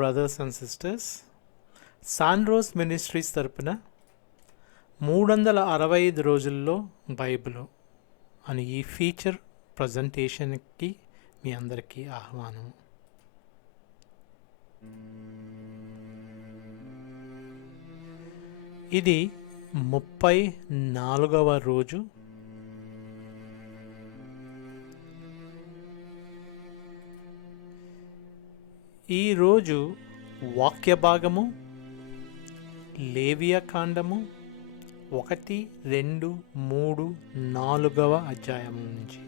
Brothers and sisters, సాన్రోస్ ministries తరపున 365 రోజుల్లో Bible అని ఈ ఫీచర్ ప్రజెంటేషన్కి మీ అందరికీ ఆహ్వానం. ఇది 34వ రోజు. ఈరోజు వాక్య భాగము లేవియా కాండము 1, 2, 3, 4వ అధ్యాయం నుంచి.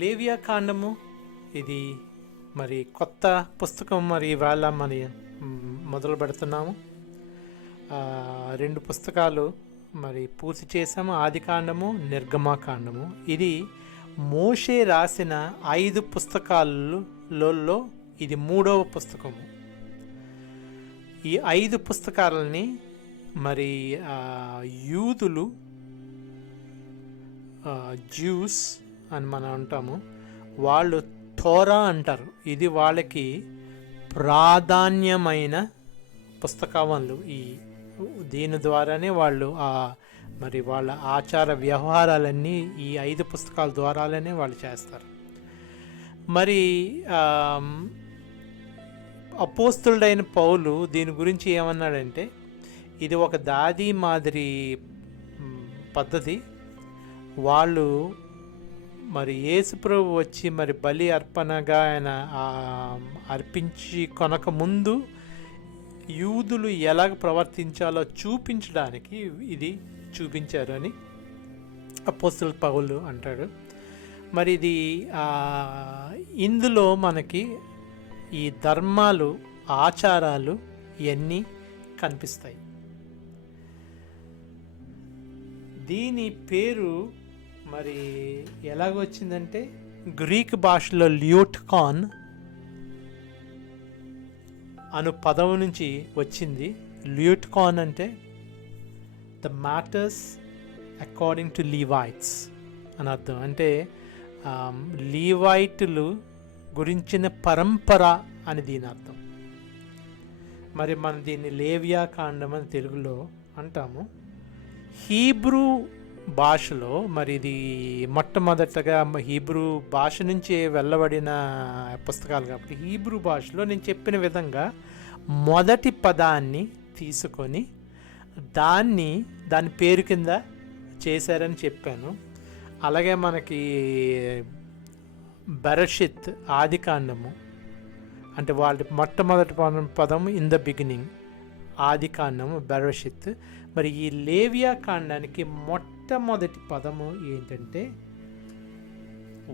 లేవియా కాండము ఇది మరి కొత్త పుస్తకం. మరి ఇవాళ మరి మొదలు పెడుతున్నాము. 2 పుస్తకాలు మరి పూర్తి చేసాము, ఆది కాండము, నిర్గమాకాండము. ఇది మోషే రాసిన 5 పుస్తకాలలో ఇది 3వ పుస్తకము. ఈ 5 పుస్తకాలని మరి యూదులు, జ్యూస్ అని మనం అంటాము, వాళ్ళు థోరా అంటారు. ఇది వాళ్ళకి ప్రాధాన్యమైన పుస్తకాలు. దీని ద్వారానే వాళ్ళు మరి వాళ్ళ ఆచార వ్యవహారాలన్నీ ఈ 5 పుస్తకాల ద్వారానే వాళ్ళు చేస్తారు. మరి అపోస్తులుడైన పౌలు దీని గురించి ఏమన్నాడంటే, ఇది ఒక దాది మాదిరి పద్ధతి. వాళ్ళు మరి యేసుప్రభు వచ్చి మరి బలి అర్పణగా ఆయన అర్పించి కొనక ముందు యూదులు ఎలాగ ప్రవర్తించాలో చూపించడానికి ఇది చూపించారు అని అపోస్తలుడు పౌలు అంటాడు. మరి ఇది ఇందులో మనకి ఈ ధర్మాలు, ఆచారాలు ఇవన్నీ కనిపిస్తాయి. దీని పేరు మరి ఎలాగొచ్చిందంటే, గ్రీక్ భాషలో లియోట్కాన్ అను పదం నుంచి వచ్చింది. లియోట్కాన్ అంటే the matters according to Levites అని అర్థం. అంటే లీవైటులు గురించిన పరంపర అని దీని అర్థం. మరి మనం దీన్ని లేవియా కాండం అని తెలుగులో అంటాము. హీబ్రూ భాషలో మరి ఇది మొట్టమొదటగా హీబ్రూ భాష నుంచి వెళ్ళబడిన పుస్తకాలు కాబట్టి హీబ్రూ భాషలో నేను చెప్పిన విధంగా మొదటి పదాన్ని తీసుకొని దాని పేరు కింద చేశారని చెప్పాను. అలాగే మనకి బెరషిత్, ఆది కాండము అంటే వాళ్ళ మొట్టమొదటి పదం ఇన్ ద బిగినింగ్, ఆది కాండము బెరషిత్. మరి ఈ లేవియా కాండానికి మొట్టమొదటి పదము ఏంటంటే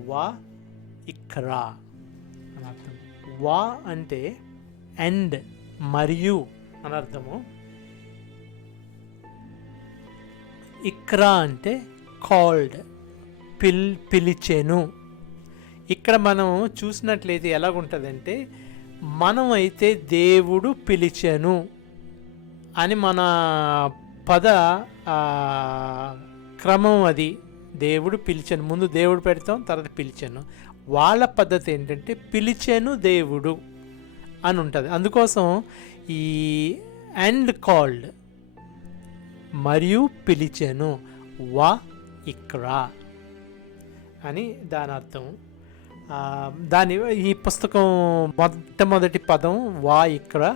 వా ఇక్రా అని అర్థం. వా అంటే అండ్, మరియు అని అర్థము. ఇక్రా అంటే కాల్డ్, పిలిచెను. ఇక్కడ మనం చూసినట్లయితే ఎలాగుంటుందంటే, మనం అయితే దేవుడు పిలిచెను అని మన పద క్రమం అది. దేవుడు పిలిచాను, ముందు దేవుడు పెడతాం, తర్వాత పిలిచాను. వాళ్ళ పద్ధతి ఏంటంటే పిలిచాను దేవుడు అని ఉంటుంది. అందుకోసం ఈ అండ్ కాల్డ్, మరియు పిలిచాను, వా ఇక్రా అని దాని అర్థం. ఈ పుస్తకం మొట్టమొదటి పదం వా ఇక్రా.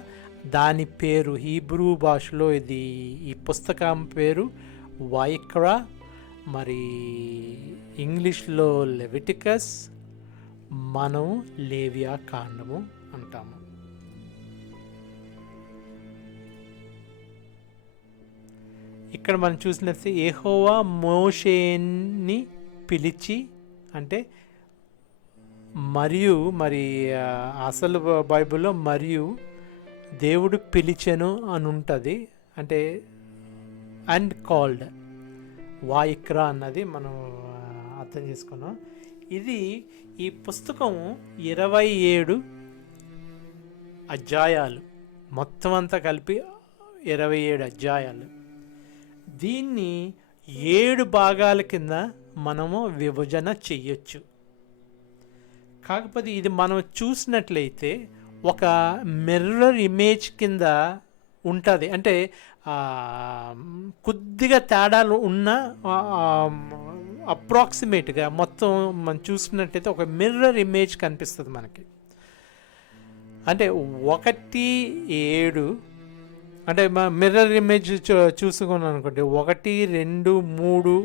దాని పేరు హీబ్రూ భాషలో ఈ పుస్తకం పేరు వాయిక్రా. మరి ఇంగ్లీష్లో లెవిటికస్, మనం లేవియా కాండము అంటాము. ఇక్కడ మనం చూసినట్లయితే యెహోవా మోషేని పిలిచి అంటే మరియు, మరి అసలు బైబిల్లో మరియు దేవుడు పిలిచెను అని ఉంటుంది. అంటే అండ్ కాల్డ్, వాయిక్రా అన్నది మనం అర్థం చేసుకున్నాం. ఈ పుస్తకం 27 అధ్యాయాలు, మొత్తం అంతా కలిపి 27 అధ్యాయాలు. దీన్ని 7 భాగాల కింద మనము విభజన చెయ్యొచ్చు. కాకపోతే ఇది మనం చూసినట్లయితే ఒక మిర్రర్ ఇమేజ్ కింద ఉంటుంది. అంటే కొద్దిగా తేడాలు ఉన్న అప్రాక్సిమేట్గా మొత్తం మనం చూసుకున్నట్టయితే ఒక మిర్రర్ ఇమేజ్ కనిపిస్తుంది మనకి. అంటే 1, 7 అంటే మిర్రర్ ఇమేజ్ చూసుకున్నాం అనుకోండి, 1, 2, 3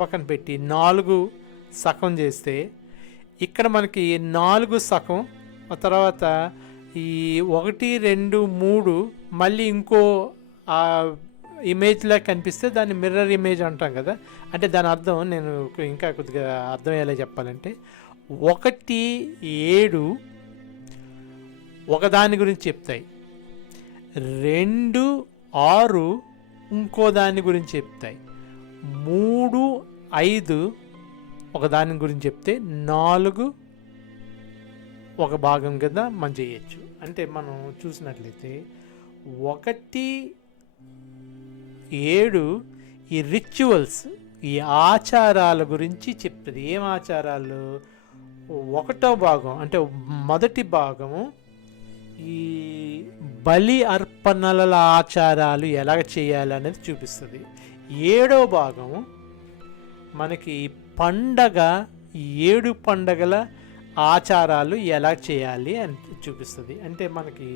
పక్కన పెట్టి 4 సగం చేస్తే ఇక్కడ మనకి 4 సగం, ఆ తర్వాత ఈ 1, 2, 3 మళ్ళీ ఇంకో ఇమేజ్లా కనిపిస్తే దాన్ని మిర్రర్ ఇమేజ్ అంటాం కదా. అంటే దాని అర్థం నేను ఇంకా కొద్దిగా అర్థమయ్యేలా చెప్పాలంటే 1, 7 ఒకదాని గురించి చెప్తాయి, 2, 6 ఇంకో దాని గురించి చెప్తాయి, 3, 5 ఒక దాని గురించి చెప్తే 4 ఒక భాగం కింద మనం చేయొచ్చు. అంటే మనం చూసినట్లయితే 1, 7 ఈ రిచువల్స్, ఈ ఆచారాల గురించి చెప్తుంది. ఏం ఆచారాలు? 1వ భాగం అంటే మొదటి భాగము ఈ బలి అర్పణల ఆచారాలు ఎలా చేయాలి అనేది చూపిస్తుంది. 7వ భాగము మనకి పండగ, 7 పండగల ఆచారాలు ఎలా చేయాలి అని చూపిస్తుంది. అంటే మనకి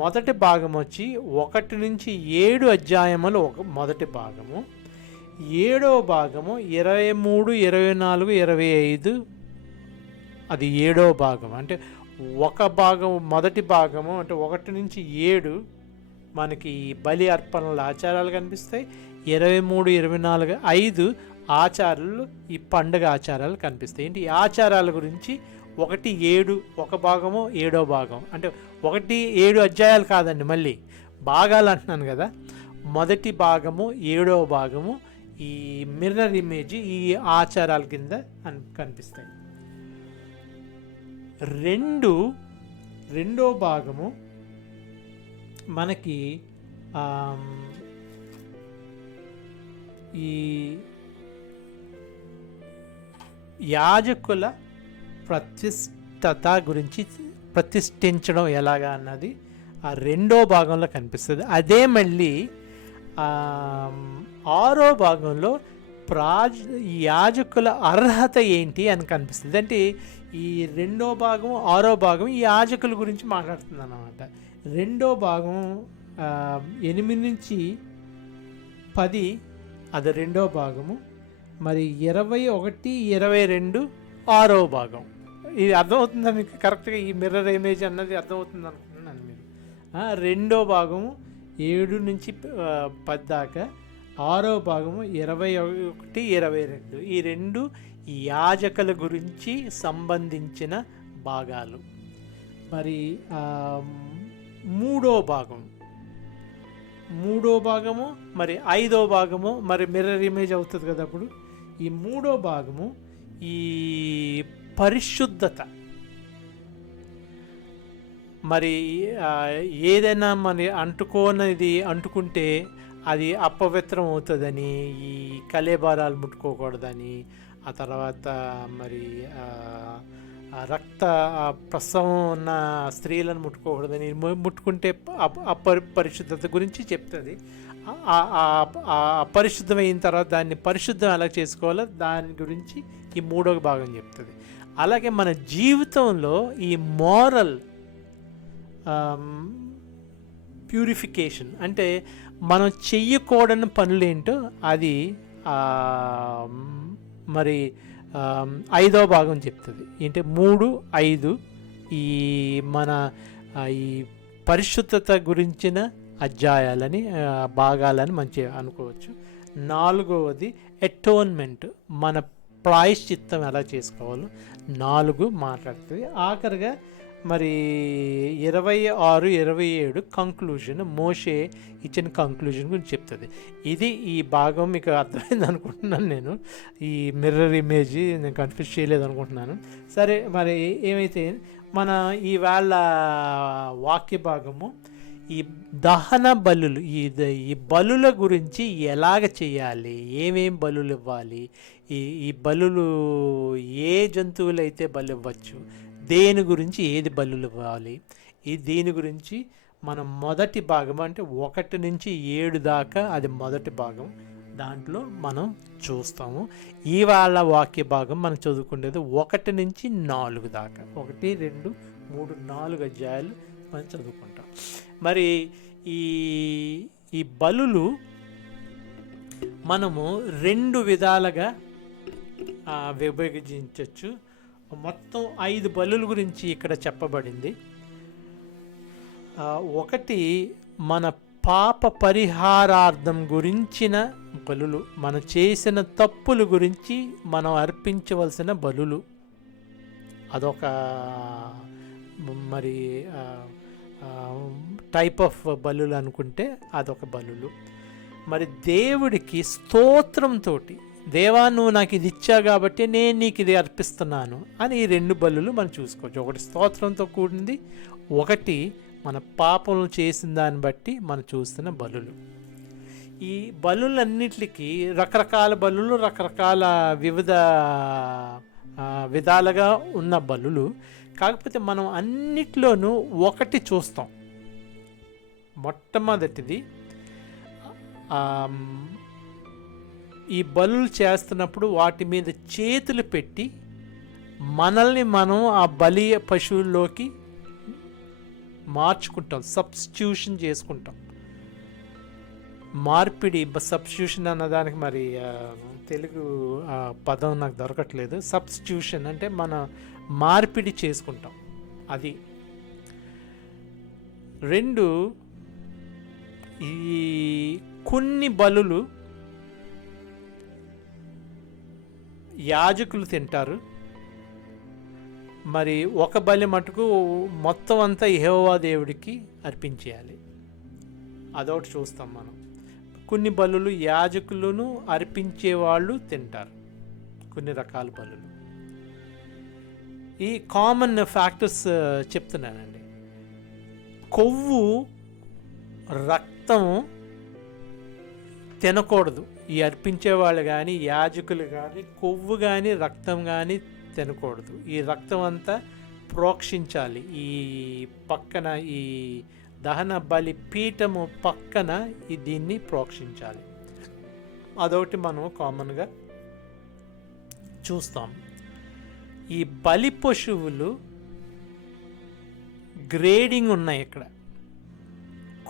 మొదటి భాగం వచ్చి 1 నుంచి 7 అధ్యాయములు మొదటి భాగము, 7వ భాగము 23, 24, 25 అది 7వ భాగం. అంటే ఒక భాగం మొదటి భాగము అంటే 1 నుంచి 7 మనకి బలి అర్పణల ఆచారాలు కనిపిస్తాయి, 23, 24, 5 ఆచారాలు, ఈ పండుగ ఆచారాలు కనిపిస్తాయి. ఏంటి ఈ ఆచారాల గురించి 1, 7 ఒక భాగము, 7వ భాగం. అంటే 1, 7 అధ్యాయాలు కాదండి, మళ్ళీ భాగాలు అంటున్నాను కదా. మొదటి భాగము 7వ భాగము ఈ మిర్రర్ ఇమేజ్, ఈ ఆచారాల కింద కనిపిస్తాయి. రెండో భాగము మనకి ఈ యాజకుల ప్రతిష్ఠించడం ఎలాగా అన్నది ఆ 2వ భాగంలో కనిపిస్తుంది. అదే మళ్ళీ 6వ భాగంలో యాజకుల అర్హత ఏంటి అని కనిపిస్తుంది. అంటే ఈ 2వ భాగం 6వ భాగం ఈ యాజకుల గురించి మాట్లాడుతుంది అన్నమాట. 2వ భాగం 8 నుంచి 10 అది 2వ భాగము, మరి 21, 22 6వ భాగం. ఇది అర్థమవుతుందా మీకు కరెక్ట్గా? ఈ మిర్రర్ ఇమేజ్ అన్నది అర్థమవుతుంది అనుకుంటున్నాను మీరు. 2వ భాగము 7 నుంచి 10 దాకా, 6వ భాగము 21, 22 ఈ 2 యాజకుల గురించి సంబంధించిన భాగాలు. మరి 3వ భాగము మరి 5వ భాగము మరి మిర్రర్ ఇమేజ్ అవుతుంది కదా. అప్పుడు ఈ 3వ భాగము ఈ పరిశుద్ధత, మరి ఏదైనా మరి అంటుకుంటే అది అపవిత్రం అవుతుందని, ఈ కలేబారాలు ముట్టుకోకూడదని, ఆ తర్వాత మరి రక్త ప్రసవం ఉన్న స్త్రీలను ముట్టుకోకూడదని, ముట్టుకుంటే పరిశుద్ధత గురించి చెప్తుంది. అపరిశుద్ధమైన తర్వాత దాన్ని పరిశుద్ధం ఎలా చేసుకోవాలో దాని గురించి ఈ 3వ భాగం చెప్తుంది. అలాగే మన జీవితంలో ఈ మోరల్ ప్యూరిఫికేషన్ అంటే మనం చెయ్యకూడని పనులేంటో అది మరి 5వ భాగం చెప్తుంది. ఏంటంటే 3, 5 ఈ మన ఈ పరిశుద్ధత గురించిన అధ్యాయాలని భాగాలని మంచి అనుకోవచ్చు. 4వది అటోన్మెంట్, మన ప్రాయశ్చిత్తం ఎలా చేసుకోవాలో 4 మాట్లాడుతుంది. ఆఖరిగా మరి 26, 27 కంక్లూజన్, మోషే ఇచ్చిన కంక్లూజన్ గురించి చెప్తుంది. ఇది ఈ భాగం మీకు అర్థమైంది అనుకుంటున్నాను. నేను ఈ మిర్రర్ ఇమేజ్ నేను కన్ఫ్యూజ్ చేయలేదు అనుకుంటున్నాను. సరే, మరి ఏమైతే మన ఈవేళ వాక్య భాగము ఈ దహన బలులు ఈ బలుల గురించి ఎలాగ చేయాలి, ఏమేం బలులు ఇవ్వాలి, ఈ బలులు ఏ జంతువులు అయితే బలు ఇవ్వచ్చు, దేని గురించి ఏది బలులు ఇవ్వాలి, దీని గురించి మనం మొదటి భాగం అంటే 1 నుంచి 7 దాకా అది మొదటి భాగం, దాంట్లో మనం చూస్తాము. ఇవాళ వాక్య భాగం మనం చదువుకునేది 1 నుంచి 4 దాకా, 1, 2, 3, 4 అధ్యాయాలు మనం చదువుకుంటాం. మరి ఈ బలులు మనము 2 విధాలుగా విభజించవచ్చు. మొత్తం 5 బలుల గురించి ఇక్కడ చెప్పబడింది. ఒకటి మన పాప పరిహారార్థం గురించిన బలులు, మనం చేసిన తప్పుల గురించి మనం అర్పించవలసిన బలులు, అదొక మరి టైప్ ఆఫ్ బలులు అనుకుంటే అదొక బలులు. మరి దేవుడికి స్తోత్రంతో, దేవా నువ్వు నాకు ఇది ఇచ్చా కాబట్టి నేను నీకు ఇది అర్పిస్తున్నాను అని ఈ 2 బలులు మనం చూసుకోవచ్చు. ఒకటి స్తోత్రంతో కూడింది, ఒకటి మన పాపములు చేసిన దాన్ని బట్టి మనం చూస్తున్న బలులు. ఈ బలులన్నిటికీ రకరకాల బలులు, రకరకాల వివిధ విధాలుగా ఉన్న బలులు. కాకపోతే మనం అన్నిట్లోనూ ఒకటి చూస్తాం. మొట్టమొదటిది, ఈ బలులు చేస్తున్నప్పుడు వాటి మీద చేతులు పెట్టి మనల్ని మనం ఆ బలి పశువుల్లోకి మార్చుకుంటాం, సబ్స్టిట్యూషన్ చేసుకుంటాం. మార్పిడి, సబ్స్టిట్యూషన్ అన్నదానికి మరి తెలుగు పదం నాకు దొరకట్లేదు. సబ్స్టిట్యూషన్ అంటే మన మార్పిడి చేసుకుంటాం. అది 2, ఈ కొన్ని బలులు యాజకులు తింటారు. మరి ఒక బలి మటుకు మొత్తం అంతా యెహోవా దేవుడికి అర్పించేయాలి. అదొకటి చూస్తాం మనం. కొన్ని బలులు యాజకులను అర్పించేవాళ్ళు తింటారు, కొన్ని రకాల బలులు. ఈ కామన్ ఫ్యాక్టర్స్ చెప్తున్నానండి. కొవ్వు, రక్తం తినకూడదు. ఈ అర్పించేవాళ్ళు కానీ యాజకులు కానీ కొవ్వు కానీ రక్తం కానీ తినకూడదు. ఈ రక్తం అంతా ప్రోక్షించాలి. ఈ పక్కన ఈ దహన బలి పీఠము పక్కన దీన్ని ప్రోక్షించాలి. అదొకటి మనం కామన్గా చూస్తాం. ఈ బలి పశువులు గ్రేడింగ్ ఉన్నాయి ఇక్కడ.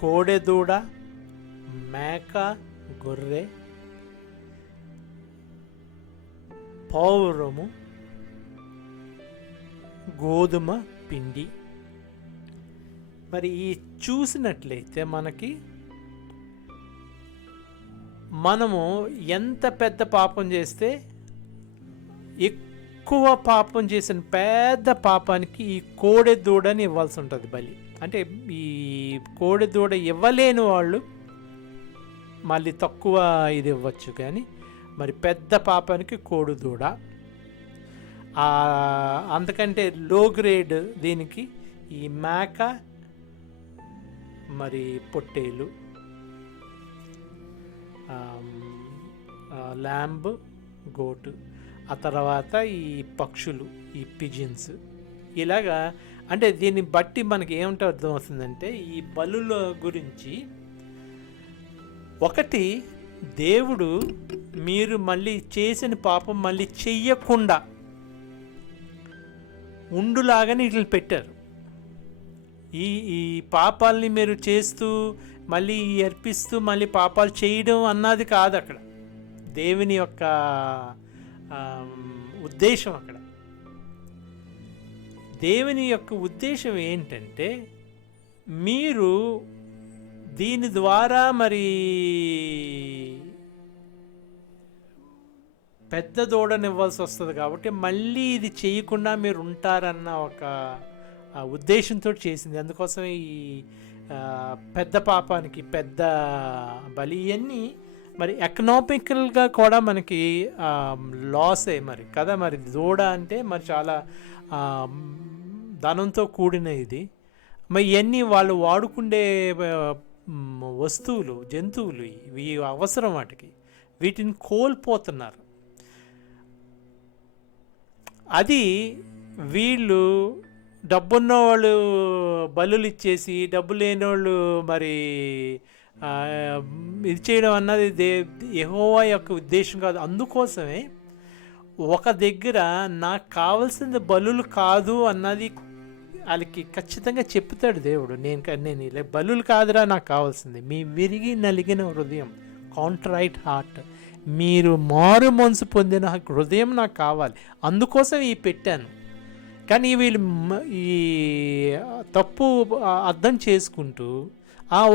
కోడెదూడ, మేక, గొర్రె, పౌరము, గోధుమ పిండి. మరి ఈ చూసినట్లయితే మనము ఎంత పెద్ద పాపం చేస్తే ఎక్కువ పాపం చేసిన పెద్ద పాపానికి ఈ కోడె దూడని ఇవ్వాల్సి ఉంటుంది బలి. అంటే ఈ కోడె దూడ ఇవ్వలేని వాళ్ళు మళ్ళీ తక్కువ ఇది ఇవ్వచ్చు, కానీ మరి పెద్ద పాపానికి కోడి దూడ. అంతకంటే లో గ్రేడ్ దీనికి ఈ మేక, మరి పొట్టేలు, ల్యాంబ్, గోటు, ఆ తర్వాత ఈ పక్షులు, ఈ పిజిన్స్. ఇలాగా అంటే దీన్ని బట్టి మనకి ఏమిటో అర్థం అవుతుందంటే ఈ బలుల గురించి, ఒకటి దేవుడు మీరు మళ్ళీ చేసిన పాపం మళ్ళీ చెయ్యకుండా ఉండులాగానే వీటిని పెట్టారు. ఈ పాపాలని మీరు చేస్తూ మళ్ళీ అర్పిస్తూ మళ్ళీ పాపాలు చేయడం అన్నది కాదు అక్కడ దేవుని యొక్క ఉద్దేశం. అక్కడ దేవుని యొక్క ఉద్దేశం ఏంటంటే మీరు దీని ద్వారా మరి పెద్ద దూడనివ్వాల్సి వస్తుంది కాబట్టి మళ్ళీ ఇది చేయకుండా మీరు ఉంటారన్న ఒక ఉద్దేశంతో చేసింది. అందుకోసం ఈ పెద్ద పాపానికి పెద్ద బలి ఇవన్నీ మరి ఎకనామికల్గా కూడా మనకి లాసే మరి కదా. మరి దూడ అంటే మరి చాలా ధనంతో కూడిన ఇది. మరి ఇవన్నీ వాళ్ళు వాడుకుండే వస్తువులు, జంతువులు, ఇవి అవసరం వాటికి, వీటిని కోల్పోతున్నారు. అది వీళ్ళు డబ్బున్న వాళ్ళు బలులు ఇచ్చేసి డబ్బు లేని వాళ్ళు మరి ఇది చేయడం అన్నది యెహోవా యొక్క ఉద్దేశం కాదు. అందుకోసమే ఒక దగ్గర నాకు కావాల్సింది బలులు కాదు అన్నది వాళ్ళకి ఖచ్చితంగా చెప్తాడు దేవుడు. నేను ఇలా బలులు కాదురా నాకు కావాల్సింది, మీ విరిగి నలిగిన హృదయం, కాంట్రైట్ హార్ట్, మీరు మారు మనసు పొందిన హృదయం నాకు కావాలి. అందుకోసం ఈ పెట్టాను. కానీ వీళ్ళు ఈ తప్పు అర్థం చేసుకుంటూ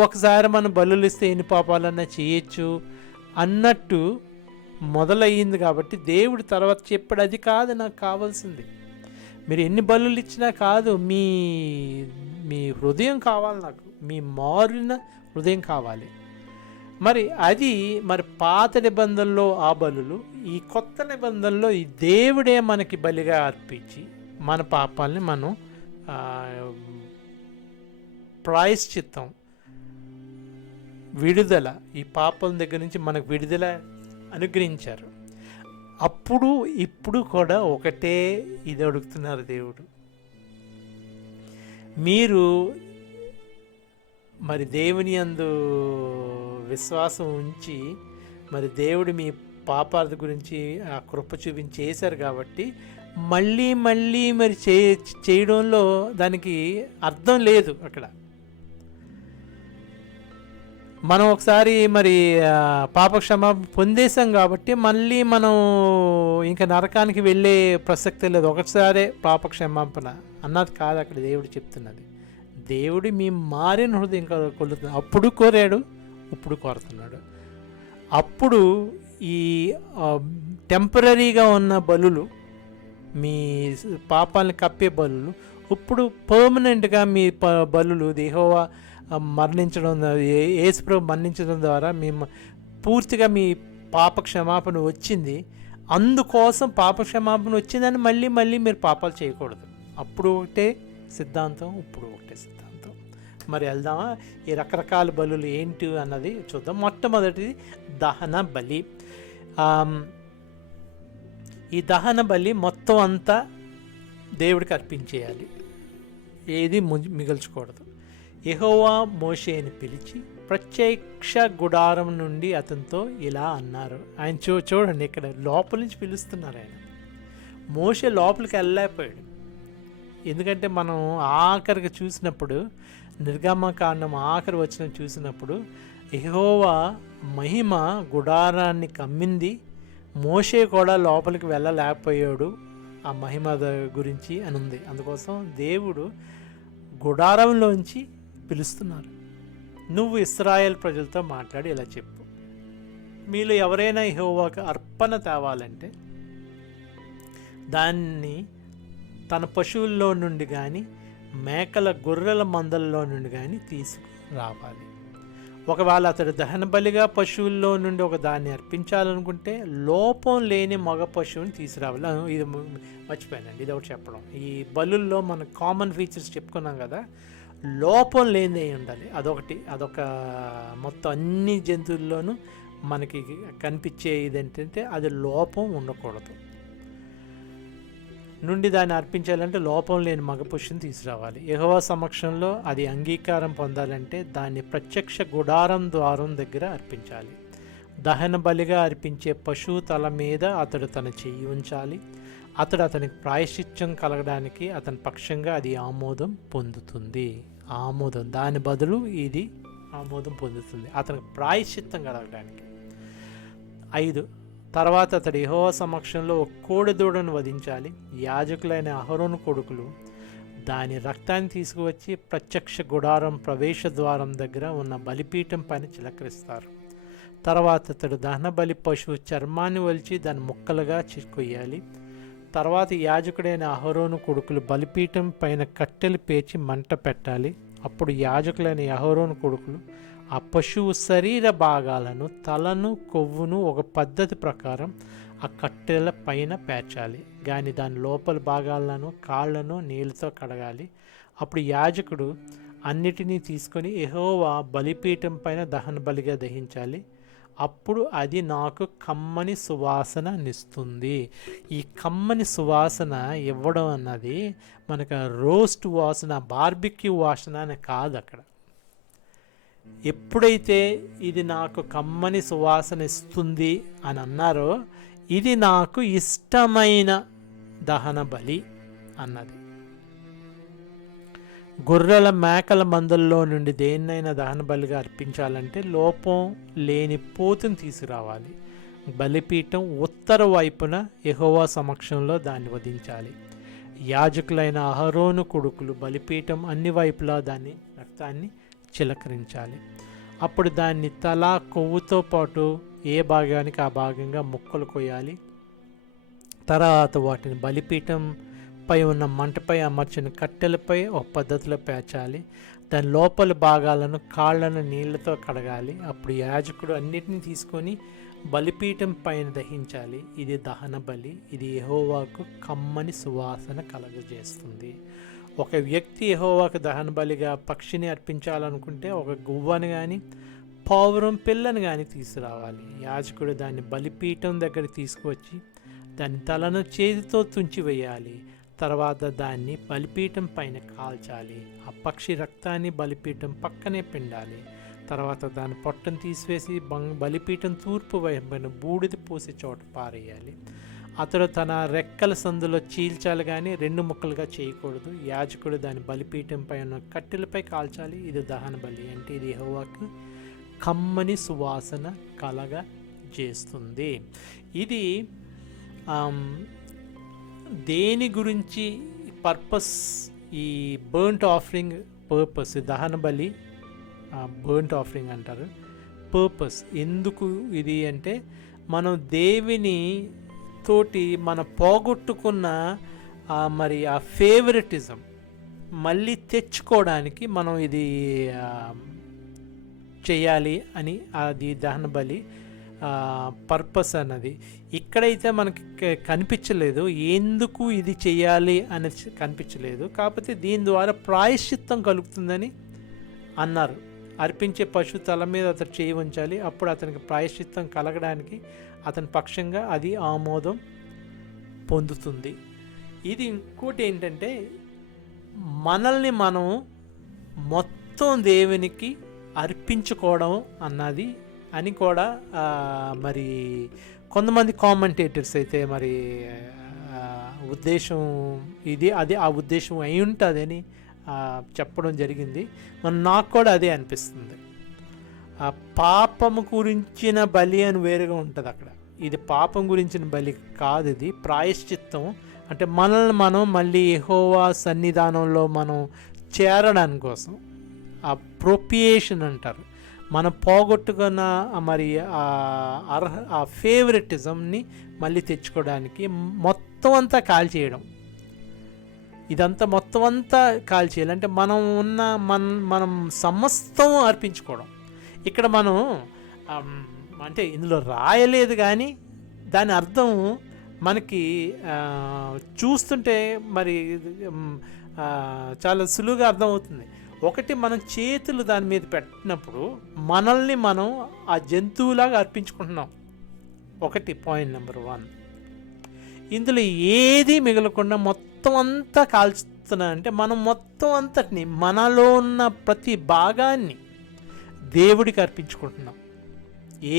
ఒకసారి మనం బలులు ఇస్తే ఎన్ని పాపాలన్నా చేయొచ్చు అన్నట్టు మొదలయ్యింది. కాబట్టి దేవుడు తర్వాత చెప్పాడు, అది కాదు నాకు కావాల్సింది, మీరు ఎన్ని బలులు ఇచ్చినా కాదు, మీ హృదయం కావాలి, నాకు మీ మారిన హృదయం కావాలి. మరి అది పాత నిబంధనలో ఆ బలులు, ఈ కొత్త నిబంధనలో ఈ దేవుడే మనకి బలిగా అర్పించి మన పాపాలని మనం ప్రాయశ్చిత్తం, విడుదల, ఈ పాపం దగ్గర నుంచి మనకు విడుదల అనుగ్రహించారు. అప్పుడు ఇప్పుడు కూడా ఒకటే ఇది అడుగుతున్నారు దేవుడు, మీరు మరి దేవుని యందు విశ్వాసం ఉంచి మరి దేవుడు మీ పాపాల గురించి ఆ కృప చూపించి చేశారు. కాబట్టి మళ్ళీ మళ్ళీ మరి చేయడంలో దానికి అర్థం లేదు. అక్కడ మనం ఒకసారి మరి పాపక్షమాపణ పొందేశాం కాబట్టి మళ్ళీ మనం ఇంకా నరకానికి వెళ్ళే ప్రసక్తి లేదు. ఒకసారి పాపక్షమాపణ అన్నది కాదు అక్కడ దేవుడు చెప్తున్నది. దేవుడు మీ మారిన హృదయం కొలుతుంది. అప్పుడు కోరాడు, ఇప్పుడు కోరుతున్నాడు. అప్పుడు ఈ టెంపరీగా ఉన్న బలులు, మీ పాపాలను కప్పే బలులు, ఇప్పుడు పర్మనెంట్గా మీ బలులు యెహోవా మరణించడం, యేసుప్రభు మరణించడం ద్వారా మేము పూర్తిగా మీ పాప క్షమాపణ వచ్చింది. అందుకోసం పాప క్షమాపణ వచ్చిందని మళ్ళీ మళ్ళీ మీరు పాపాలు చేయకూడదు. అప్పుడు ఒకటే సిద్ధాంతం, ఇప్పుడు ఒకటే సిద్ధాంతం. మరి వెళ్దామా ఈ రకరకాల బలులు ఏంటి అన్నది చూద్దాం. మొట్టమొదటిది దహన బలి. ఈ దహన బలి మొత్తం అంతా దేవుడికి అర్పించేయాలి, ఏది మిగల్చకూడదు. యెహోవా మోషేని పిలిచి ప్రత్యక్ష గుడారం నుండి అతనితో ఇలా అన్నారు. ఆయన చూడండి, ఇక్కడ లోపల నుంచి పిలుస్తున్నారు. ఆయన మోషే లోపలికి వెళ్ళలేకపోయాడు. ఎందుకంటే మనం ఆఖరికి చూసినప్పుడు, నిర్గమకాండం ఆఖరి వచ్చిన చూసినప్పుడు యెహోవా మహిమ గుడారాన్ని కమ్మింది, మోషే కూడా లోపలికి వెళ్ళలేకపోయాడు ఆ మహిమ గురించి అని ఉంది. అందుకోసం దేవుడు గుడారంలోంచి పిలుస్తున్నారు. నువ్వు ఇశ్రాయేల్ ప్రజలతో మాట్లాడి ఇలా చెప్పు, మీలో ఎవరైనా యెహోవాకు అర్పణ తేవాలంటే దాన్ని తన పశువుల్లో నుండి కానీ మేకల గొర్రెల మందల్లో నుండి కానీ తీసుకురావాలి. ఒకవేళ అతడు దహన బలిగా పశువుల్లో నుండి ఒక దాన్ని అర్పించాలనుకుంటే లోపం లేని మగ పశువుని తీసుకురావాలి. ఇది మర్చిపోయానండి, ఇది ఒకటి చెప్పడం. ఈ బలుల్లో మన కామన్ ఫీచర్స్ చెప్పుకున్నాం కదా, లోపం లేనిది ఉండాలి. అదొక మొత్తం అన్ని జంతువుల్లోనూ మనకి కనిపించే ఇది ఏంటంటే అది లోపం ఉండకూడదు. నుండి దాన్ని అర్పించాలంటే లోపం లేని మగ పశువుని తీసుకురావాలి. యెహోవా సమక్షంలో అది అంగీకారం పొందాలంటే దాన్ని ప్రత్యక్ష గుడారం ద్వారం దగ్గర అర్పించాలి. దహన బలిగా అర్పించే పశువు తల మీద అతడు తన చెయ్యి ఉంచాలి. అతనికి ప్రాయశ్చిత్తం కలగడానికి అతని పక్షంగా అది ఆమోదం పొందుతుంది. దాని బదులు ఇది ఆమోదం పొందుతుంది అతనికి ప్రాయశ్చిత్తం కలగడానికి. 5 తర్వాత అతడు యెహోవా సమక్షంలో ఒక కోడెదూడను వధించాలి. యాజకులైన అహరోను కొడుకులు దాని రక్తాన్ని తీసుకువచ్చి ప్రత్యక్ష గుడారం ప్రవేశ ద్వారం దగ్గర ఉన్న బలిపీఠం పైన చిలకరిస్తారు. తర్వాత అతడు దహన బలి పశువు చర్మాన్ని వలిచి దాని ముక్కలుగా కొయ్యాలి. తర్వాత యాజకుడైన అహరోను కొడుకులు బలిపీఠం పైన కట్టెలు పేర్చి మంట పెట్టాలి. అప్పుడు యాజకులైన అహరోను కొడుకులు ఆ పశువు శరీర భాగాలను, తలను, కొవ్వును ఒక పద్ధతి ప్రకారం ఆ కట్టెల పైన పేర్చాలి. కానీ దాని లోపల భాగాలను, కాళ్లను నీళ్ళతో కడగాలి. అప్పుడు యాజకుడు అన్నిటినీ తీసుకొని యెహోవా బలిపీఠం పైన దహన బలిగా దహించాలి. అప్పుడు అది నాకు కమ్మని సువాసననిస్తుంది. ఈ కమ్మని సువాసన ఇవ్వడం అన్నది మనకు రోస్ట్ వాసన, బార్బిక్యూ వాసన అని కాదు. అక్కడ ఎప్పుడైతే ఇది నాకు కమ్మని సువాసన ఇస్తుంది అని అన్నారో, ఇది నాకు ఇష్టమైన దహన బలి అన్నది. గొర్రెల మేకల మందల్లో నుండి దేన్నైనా దహన బలిగా అర్పించాలంటే లోపం లేని పోతుని తీసుకురావాలి. బలిపీఠం ఉత్తర వైపున యెహోవా సమక్షంలో దాన్ని వధించాలి. యాజకులైన అహరోను కొడుకులు బలిపీఠం అన్ని వైపులా దాన్ని రక్తాన్ని చిలకరించాలి. అప్పుడు దాన్ని తల కొవ్వుతో పాటు ఏ భాగానికి ఆ భాగంగా ముక్కలు కొయ్యాలి. తర్వాత వాటిని బలిపీఠం పై ఉన్న మంటపై అమర్చిన కట్టెలపై ఒక పద్ధతిలో పేర్చాలి. దాని లోపలి భాగాలను కాళ్లను నీళ్లతో కడగాలి. అప్పుడు యాజకుడు అన్నిటిని తీసుకొని బలిపీఠం పైన దహించాలి. ఇది దహన బలి. ఇది యెహోవాకు కమ్మని సువాసన కలగజేస్తుంది. ఒక వ్యక్తి యెహోవాకు దహన బలిగా పక్షిని అర్పించాలనుకుంటే ఒక గువ్వను కానీ పావురం పిల్లని కానీ తీసుకురావాలి. యాజకుడు దాన్ని బలిపీఠం దగ్గర తీసుకువచ్చి దాని తలను చేతితో తుంచివేయాలి. తర్వాత దాన్ని బలిపీఠం పైన కాల్చాలి. ఆ పక్షి రక్తాన్ని బలిపీఠం పక్కనే పిండాలి. తర్వాత దాని పొట్టను తీసివేసి బలిపీఠం తూర్పు వైపున బూడిద పూసే చోట పారేయాలి. అతడు తన రెక్కల సందులో చీల్చాలి, కానీ 2 ముక్కలుగా చేయకూడదు. యాజకుడు దాని బలిపీఠం పైన కట్టెలపై కాల్చాలి. ఇది దహన బలి, అంటే ఇది యెహోవాకు కమ్మని సువాసన కలగజేస్తుంది. ఇది దేని గురించి పర్పస్? ఈ బర్న్ట్ ఆఫరింగ్ పర్పస్, దహన బలి బర్న్ట్ ఆఫరింగ్ అంటారు. పర్పస్ ఎందుకు ఇది అంటే, మనం దేవుని తోటి మన పోగొట్టుకున్న మరి ఆ ఫేవరెటిజం మళ్ళీ తెచ్చుకోవడానికి మనం ఇది చేయాలి అని అది దహన బలి పర్పస్ అన్నది. ఇక్కడైతే మనకి కనిపించలేదు, ఎందుకు ఇది చేయాలి అని కనిపించలేదు. కాకపోతే దీని ద్వారా ప్రాయశ్చిత్తం కలుగుతుందని అన్నారు. అర్పించే పశువు తల మీద అతను చేయి ఉంచాలి. అప్పుడు అతనికి ప్రాయశ్చిత్తం కలగడానికి అతని పక్షంగా అది ఆమోదం పొందుతుంది. ఇది ఇంకోటి ఏంటంటే, మనల్ని మనం మొత్తం దేవునికి అర్పించుకోవడం అన్నది అని కూడా మరి కొంతమంది కామెంటేటర్స్ అయితే మరి ఉద్దేశం ఇది, అది ఆ ఉద్దేశం అయి ఉంటుందని చెప్పడం జరిగింది. నాకు కూడా అదే అనిపిస్తుంది. పాపము గురించిన బలి అని వేరుగా ఉంటుంది అక్కడ. ఇది పాపం గురించిన బలి కాదు, ఇది ప్రాయశ్చిత్తం. అంటే మనల్ని మనం మళ్ళీ యెహోవా సన్నిధానంలో మనం చేరడానికి కోసం ఆ ప్రొపియేషన్ అంటారు. మనం పోగొట్టుకున్న మరి ఆ ఫేవరెటిజంని మళ్ళీ తెచ్చుకోవడానికి మొత్తం అంతా కాల్చేయడం. ఇదంతా మొత్తం అంతా కాల్చేయాలి అంటే మనం సమస్తం అర్పించుకోవడం. ఇక్కడ మనం అంటే ఇందులో రాయలేదు, కానీ దాని అర్థం మనకి చూస్తుంటే మరి చాలా సులువుగా అర్థమవుతుంది. ఒకటి, మనం చేతులు దాని మీద పెట్టినప్పుడు మనల్ని మనం ఆ జంతువులాగా అర్పించుకుంటున్నాం. ఒకటి పాయింట్ నెంబర్ 1. ఇందులో ఏది మిగలకుండా మొత్తం అంతా కాల్చుతున్నా అంటే మనం మొత్తం అంతటిని, మనలో ఉన్న ప్రతి భాగాన్ని దేవుడికి అర్పించుకుంటున్నాం.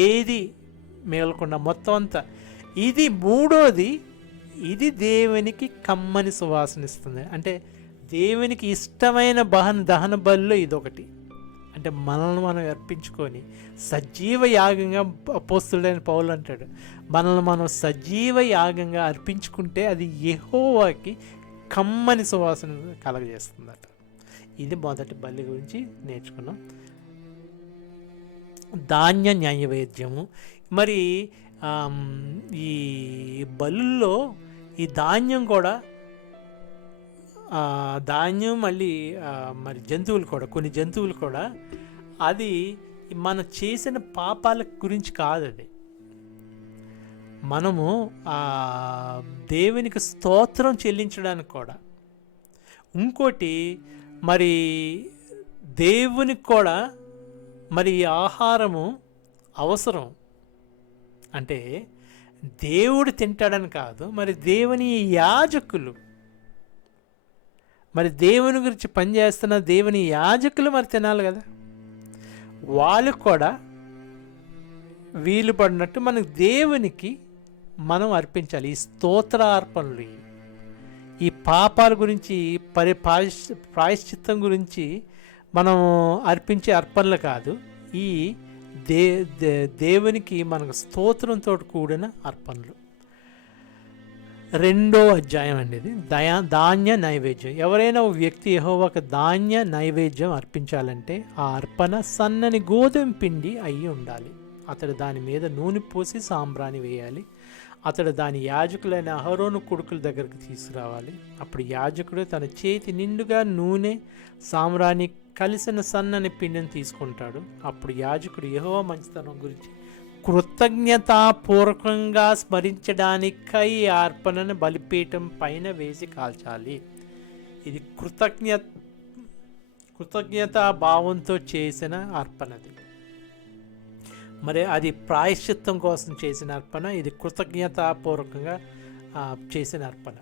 ఏది మిగలకుండా మొత్తం అంతా. ఇది మూడోది, ఇది దేవునికి కమ్మని సువాసనిస్తుంది. అంటే దేవునికి ఇష్టమైన దహన బలిలో ఇదొకటి. అంటే మనల్ని మనం అర్పించుకొని సజీవ యాగంగా, అపోస్తలుడైన పౌలు అంటాడు, మనల్ని మనం సజీవ యాగంగా అర్పించుకుంటే అది యెహోవాకి కమ్మని సువాసన కలగజేస్తుందట. ఇది మొదటి బలి గురించి నేర్చుకున్నాం. ధాన్య న్యాయవేద్యము. మరి ఈ బలుల్లో ఈ ధాన్యం కూడా, ధాన్యం మళ్ళీ మరి జంతువులు కూడా, కొన్ని జంతువులు కూడా, అది మనం చేసిన పాపాల గురించి కాదు. అది మనము దేవునికి స్తోత్రం చెల్లించడానికి కూడా. ఇంకోటి మరి దేవునికి కూడా మరి ఈ ఆహారము అవసరం. అంటే దేవుడు తింటాడని కాదు, మరి దేవుని యాజకులు, మరి దేవుని గురించి పనిచేస్తున్న దేవుని యాజకులు మరి తినాలి కదా. వాళ్ళు కూడా వీలు పడినట్టు మనకు దేవునికి మనం అర్పించాలి. ఈ స్తోత్ర అర్పణలు, ఈ పాపాల గురించి ప్రాయశ్చిత్తం గురించి మనం అర్పించే అర్పణలు కాదు, ఈ దేవునికి మనకు స్తోత్రంతో కూడిన అర్పణలు. 2వ అధ్యాయం అండి ఇది, ధాన్య నైవేద్యం. ఎవరైనా ఒక వ్యక్తి యెహోవాకు ధాన్య నైవేద్యం అర్పించాలంటే ఆ అర్పణ సన్నని గోధుమ పిండి అయి ఉండాలి. అతడు దాని మీద నూనె పోసి సాంబ్రాణి వేయాలి. అతడు దాని యాజకులైన అహరోను కొడుకుల దగ్గరికి తీసుకురావాలి. అప్పుడు యాజకుడు తన చేతి నిండుగా నూనె సాంబ్రాణి కలిసిన సన్నని పిండిని తీసుకుంటాడు. అప్పుడు యాజకుడు యెహోవా మంచితనం గురించి కృతజ్ఞతాపూర్వకంగా స్మరించడానికై ఆ అర్పణను బలిపీఠం పైన వేసి కాల్చాలి. ఇది కృతజ్ఞతా భావంతో చేసిన అర్పణది. మరి అది ప్రాయశ్చిత్తం కోసం చేసిన అర్పణ, ఇది కృతజ్ఞతాపూర్వకంగా చేసిన అర్పణ.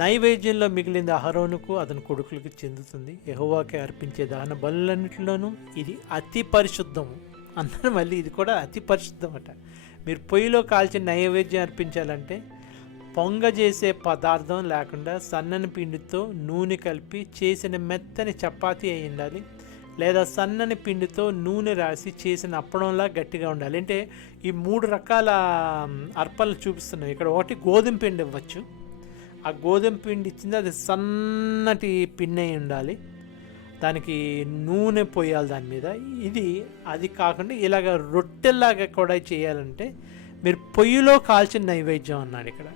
నైవేద్యంలో మిగిలింది అహరోనుకు అతని కొడుకులకి చెందుతుంది. యెహోవాకి అర్పించే దహన బలులన్నిటిలోనూ ఇది అతి పరిశుద్ధము అన్నారు. మళ్ళీ ఇది కూడా అతి పరిశుద్ధం అట. మీరు పొయ్యిలో కాల్చిన నైవేద్యం అర్పించాలంటే పొంగ చేసే పదార్థం లేకుండా సన్నని పిండితో నూనె కలిపి చేసిన మెత్తని చపాతీ అయి ఉండాలి, లేదా సన్నని పిండితో నూనె రాసి చేసిన అప్పడంలా గట్టిగా ఉండాలి. అంటే ఈ 3 రకాల అర్పణలు చూపిస్తున్నాయి ఇక్కడ. ఒకటి గోధుమ పిండి ఇవ్వచ్చు, ఆ గోధుమ పిండి ఇచ్చింది అది సన్నటి పిండి అయి ఉండాలి, దానికి నూనె పోయాలి దాని మీద. అది కాకుండా ఇలాగ రొట్టెల్లాగా కూడా చేయాలంటే మీరు పొయ్యిలో కాల్చిన నైవేద్యం అన్నాడు ఇక్కడ.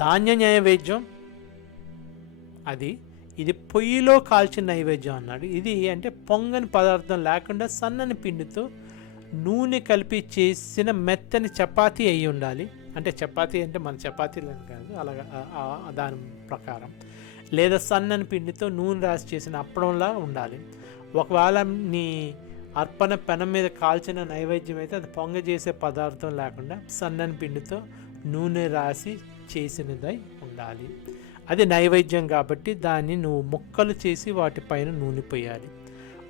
ధాన్య నైవేద్యం ఇది పొయ్యిలో కాల్చిన నైవేద్యం అన్నాడు. ఇది అంటే పొంగని పదార్థం లేకుండా సన్నని పిండితో నూనె కలిపి చేసిన మెత్తని చపాతీ అయి ఉండాలి. అంటే చపాతీ అంటే మన చపాతీలని కాదు, అలాగా దాని ప్రకారం. లేదా సన్నని పిండితో నూనె రాసి చేసిన అప్పడంలా ఉండాలి. ఒకవేళ నీ అర్పణ పెనం మీద కాల్చిన నైవేద్యం అయితే అది పొంగ చేసే పదార్థం లేకుండా సన్నని పిండితో నూనె రాసి చేసినదై ఉండాలి. అది నైవేద్యం కాబట్టి దాన్ని నువ్వు ముక్కలు చేసి వాటిపైన నూనె పోయాలి.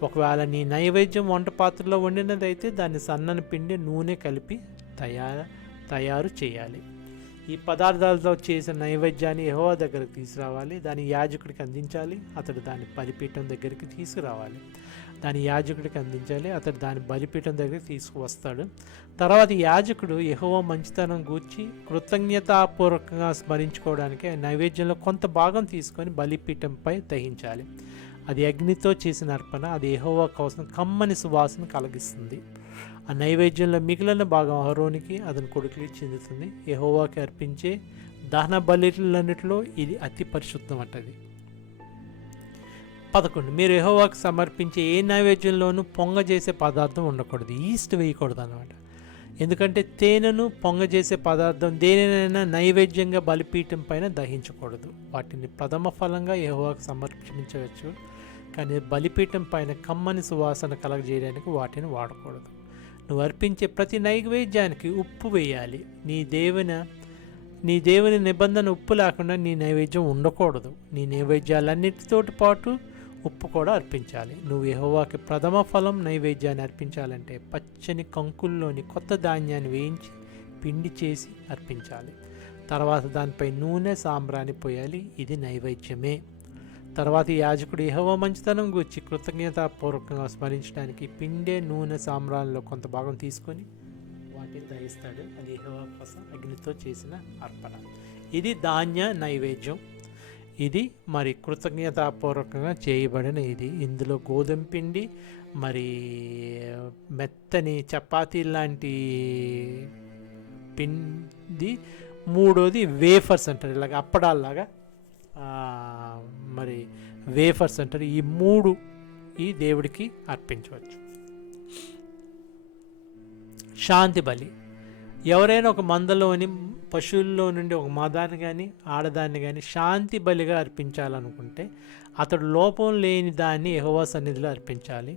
ఒకవేళ నీ నైవేద్యం వంట పాత్రలో వండినదైతే దాన్ని సన్నని పిండి నూనె కలిపి తయారు చేయాలి. ఈ పదార్థాలతో చేసిన నైవేద్యాన్ని యెహోవా దగ్గరికి తీసుకురావాలి, దాని యాజకుడికి అందించాలి. అతడు దాని బలిపీఠం దగ్గరికి తీసుకురావాలి, దాని యాజకుడికి అందించాలి. అతడు దాని బలిపీఠం దగ్గరికి తీసుకువస్తాడు. తర్వాత యాజకుడు యెహోవా మంచితనం గూర్చి కృతజ్ఞతాపూర్వకంగా స్మరించుకోవడానికి నైవేద్యంలో కొంత భాగం తీసుకొని బలిపీఠంపై దహించాలి. అది అగ్నితో చేసిన అర్పణ, అది యెహోవా కోసం కమ్మని సువాసన కలిగిస్తుంది. ఆ నైవేద్యంలో మిగిలిన భాగం అహరోనికి అతని కొడుకులకి చెందుతుంది. యెహోవాకి అర్పించే దహన బలులన్నిటిలో ఇది అతి పరిశుద్ధం అంటది. 11 మీరు యెహోవాకు సమర్పించే ఏ నైవేద్యంలోనూ పొంగ చేసే పదార్థం ఉండకూడదు, ఈస్ట్ వేయకూడదు అన్నమాట. ఎందుకంటే తేనెను పొంగ చేసే పదార్థం దేనినైనా నైవేద్యంగా బలిపీఠం పైన దహించకూడదు. వాటిని ప్రథమ ఫలంగా యెహోవాకు సమర్పించవచ్చు, కానీ బలిపీఠం పైన కమ్మని సువాసన కలగజేయడానికి వాటిని వాడకూడదు. నువ్వు అర్పించే ప్రతి నైవేద్యానికి ఉప్పు వేయాలి. నీ దేవుని నిబంధన ఉప్పు లేకుండా నీ నైవేద్యం ఉండకూడదు. నీ నైవేద్యాలన్నిటితో పాటు ఉప్పు కూడా అర్పించాలి. నువ్వు యెహోవాకి ప్రథమ ఫలం నైవేద్యాన్ని అర్పించాలంటే పచ్చని కంకుల్లోని కొత్త ధాన్యాన్ని వేయించి పిండి చేసి అర్పించాలి. తర్వాత దానిపై నూనె సాంబ్రాణి పోయాలి, ఇది నైవేద్యమే. తర్వాత యాజకుడు యెహోవా మంచితనం గురించి కృతజ్ఞతాపూర్వకంగా స్మరించడానికి పిండే నూనె సాంబ్రాణిలో కొంత భాగం తీసుకొని వాటిని దహిస్తాడు. అది యెహోవా కోసం అగ్నితో చేసిన అర్పణ. ఇది ధాన్య నైవేద్యం. ఇది మరి కృతజ్ఞతాపూర్వకంగా చేయబడిన ఇది. ఇందులో గోధుమ పిండి, మరి మెత్తని చపాతీ లాంటి పిండి, మూడోది వేఫర్స్ అంటారు, ఇలాగ అప్పడాల్లాగా మరి వేఫర్స్ అంటారు. ఈ 3 ఈ దేవుడికి అర్పించవచ్చు. శాంతి బలి. ఎవరైనా ఒక మందలోని పశువుల్లో నుండి ఒక మదాన్ని కానీ ఆడదాన్ని కానీ శాంతి బలిగా అర్పించాలనుకుంటే అతడు లోపం లేని దాన్ని యెహోవా సన్నిధిలో అర్పించాలి.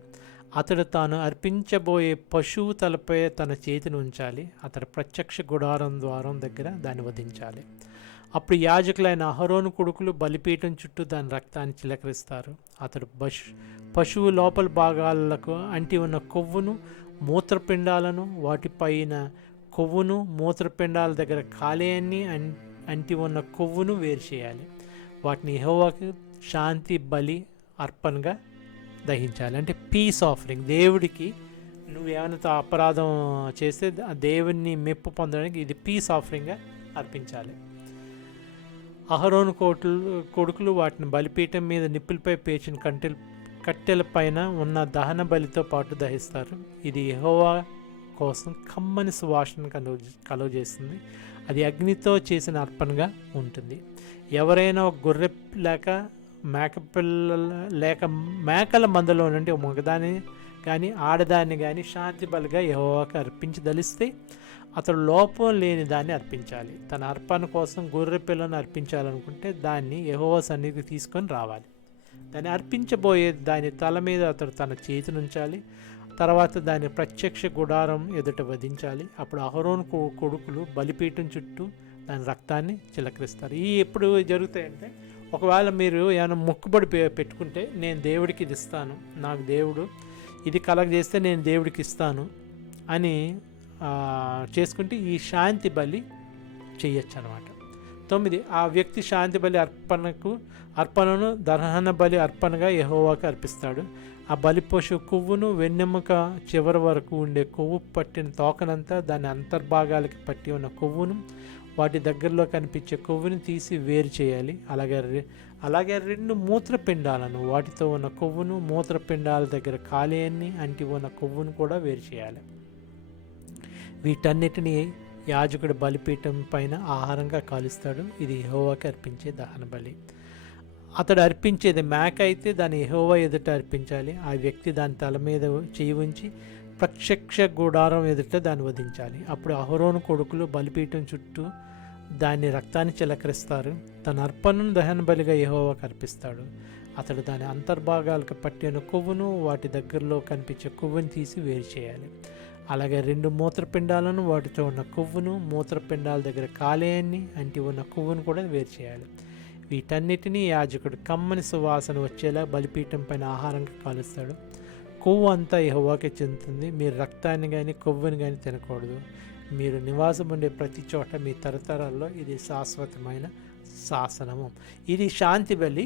అతడు తాను అర్పించబోయే పశువు తలపై తన చేతిని ఉంచాలి. అతడు ప్రత్యక్ష గుడారం ద్వారం దగ్గర దాన్ని వధించాలి. అప్పుడు యాజకులైన అహరోను కొడుకులు బలిపీఠం చుట్టూ దాని రక్తాన్ని చిలకరిస్తారు. అతడు పశువు లోపల భాగాలకు అంటి ఉన్న కొవ్వును, మూత్రపిండాలను, వాటిపైన కొవ్వును, మూత్రపిండాల దగ్గర కాలేయాన్ని అంటి ఉన్న కొవ్వును వేరు చేయాలి. వాటిని యెహోవాకు శాంతి బలి అర్పణగా దహించాలి. అంటే పీస్ ఆఫరింగ్. దేవుడికి నువ్వేమైనా అపరాధం చేస్తే దేవుని మెప్పు పొందడానికి ఇది పీస్ ఆఫరింగ్గా అర్పించాలి. అహరోను కొడుకులు వాటిని బలిపీఠం మీద నిప్పులపై పేర్చిన కట్టెల పైన ఉన్న దహన బలితో పాటు దహిస్తారు. ఇది యెహోవా కోసం కమ్మని సువాసన కలుగజేస్తుంది. అది అగ్నితో చేసిన అర్పణగా ఉంటుంది. ఎవరైనా ఒక గొర్రె లేక మేకల మందలో నుండి ఒక మగదాన్ని కానీ ఆడదాన్ని కానీ శాంతి బలిగా యెహోవాకు అర్పించదలిస్తే అతడు లోపం లేని దాన్ని అర్పించాలి. తన అర్పణ కోసం గొర్రె పిల్లను అర్పించాలనుకుంటే దాన్ని యెహోవా సన్నిధికి తీసుకొని రావాలి. దాన్ని అర్పించబోయే దాని తల మీద అతడు తన చేతిని ఉంచాలి. తర్వాత దాన్ని ప్రత్యక్ష గుడారం ఎదుట వధించాలి. అప్పుడు అహరోను కొడుకులు బలిపీఠం చుట్టూ దాని రక్తాన్ని చిలకరిస్తారు. ఎప్పుడు జరుగుతాయంటే, ఒకవేళ మీరు ఏమైనా మొక్కుబడి పెట్టుకుంటే, నేను దేవుడికి ఇది ఇస్తాను, నాకు దేవుడు ఇది కలగజేస్తే నేను దేవుడికి ఇస్తాను అని చేసుకుంటే ఈ శాంతి బలి చెయ్యొచ్చు అనమాట. 9, ఆ వ్యక్తి శాంతి బలి అర్పణను దహన బలి అర్పణగా యెహోవాకు అర్పిస్తాడు. ఆ బలి పశువు కొవ్వును, వెన్నెముక చివరి వరకు ఉండే కొవ్వు పట్టిన తోకనంతా, దాని అంతర్భాగాలకి పట్టి ఉన్న కొవ్వును, వాటి దగ్గరలో కనిపించే కొవ్వుని తీసి వేరు చేయాలి. అలాగే 2 మూత్రపిండాలను, వాటితో ఉన్న కొవ్వును, మూత్రపిండాల దగ్గర కాలేయాన్ని అంటి ఉన్న కొవ్వును కూడా వేరు చేయాలి. వీటన్నిటినీ యాజకుడు బలిపీఠం పైన ఆహారంగా కాలుస్తాడు. ఇది యెహోవాకి అర్పించే దహన బలి. అతడు అర్పించేది మేక అయితే దాన్ని యెహోవా ఎదుట అర్పించాలి. ఆ వ్యక్తి దాని తల మీద చేయి ఉంచి ప్రత్యక్ష గుడారం ఎదుట దాన్ని వధించాలి. అప్పుడు అహరోను కొడుకులు బలిపీఠం చుట్టూ దాని రక్తాన్ని చిలకరిస్తారు. తన అర్పణను దహన బలిగా యెహోవాకు అర్పిస్తాడు. అతడు దాని అంతర్భాగాలకు పట్టిన కొవ్వును, వాటి దగ్గరలో కనిపించే కొవ్వుని తీసి వేరు చేయాలి. అలాగే 2 మూత్రపిండాలను, వాటితో ఉన్న కొవ్వును, మూత్రపిండాల దగ్గర కాలేయాన్ని అంటి ఉన్న కొవ్వును కూడా వేరు చేయాలి. వీటన్నిటినీ యాజకుడు కమ్మని సువాసన వచ్చేలా బలిపీఠం పైన ఆహారంగా కాలుస్తాడు. కొవ్వు అంతా యెహోవాకే చెందుతుంది. మీరు రక్తాన్ని కానీ కొవ్వుని కానీ తినకూడదు. మీరు నివాసం ఉండే ప్రతి చోట మీ తరతరాల్లో ఇది శాశ్వతమైన శాసనము. ఇది శాంతి బలి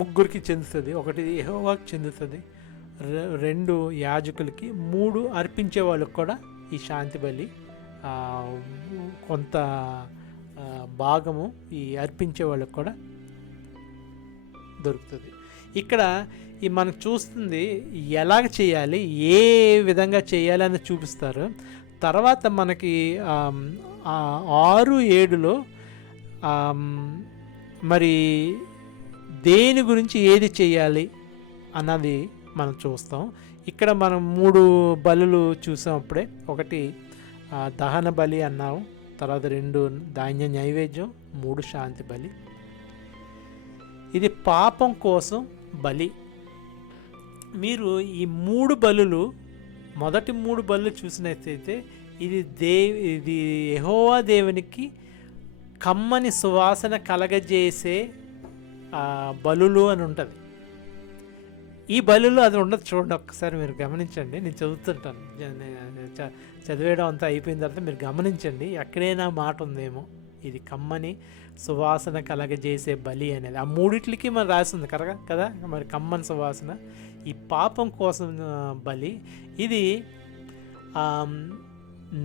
ముగ్గురికి చెందుతుంది. 1 యెహోవాకి చెందుతుంది, 2 యాజకులకి, 3 అర్పించే వాళ్ళకి కూడా ఈ శాంతి బలి కొంత భాగము ఈ అర్పించే వాళ్ళకి కూడా దొరుకుతుంది. ఇక్కడ మనం చూస్తుంది ఎలాగ చేయాలి, ఏ విధంగా చేయాలి అని చూపిస్తారు. తర్వాత మనకి 6-7లో మరి దేని గురించి ఏది చేయాలి అన్నది మనం చూస్తాం. ఇక్కడ మనం 3 బలులు చూసాం అప్పుడే. 1 దహన బలి అన్నాము, తర్వాత 2 ధాన్య నైవేద్యం, 3 శాంతి బలి. ఇది పాపం కోసం బలి. మీరు ఈ 3 బలులు, మొదటి 3 బలులు చూసినట్లయితే ఇది యెహోవా దేవునికి కమ్మని సువాసన కలగజేసే బలులు అని ఉంటుంది. ఈ బలులు అది ఉండదు. చూడండి, ఒక్కసారి మీరు గమనించండి. నేను చదువుతుంటాను, చదివేయడం అంతా అయిపోయిన తర్వాత మీరు గమనించండి, ఎక్కడైనా మాట ఉందేమో. ఇది కమ్మని సువాసన కలగజేసే బలి అనేది ఆ 3టికి మనం రాసింది కదా. మరి కమ్మని సువాసన, ఈ పాపం కోసం బలి. ఇది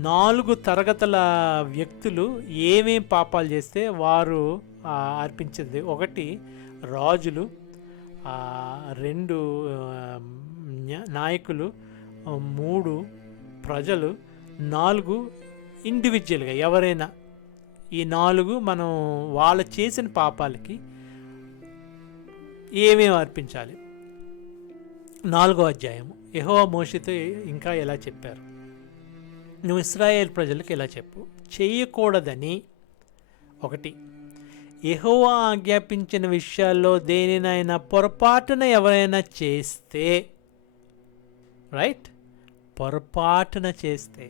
4 తరగతుల వ్యక్తులు ఏమేం పాపాలు చేస్తే వారు అర్పించేది. 1 రాజులు, 2 నాయకులు, 3 ప్రజలు, 4 ఇండివిజువల్గా ఎవరైనా. ఈ 4 మనం వాళ్ళు చేసిన పాపాలకి ఏమేమి అర్పించాలి. 4వ అధ్యాయము యెహోవా మోషేతో ఇంకా ఎలా చెప్పారు. నువ్వు ఇశ్రాయేలు ప్రజలకు ఇలా చెప్పు, చేయకూడదని ఒకటి, యెహోవా ఆజ్ఞాపించిన విషయాల్లో దేనినైనా పొరపాటున ఎవరైనా చేస్తే, రైట్, పొరపాటున చేస్తే,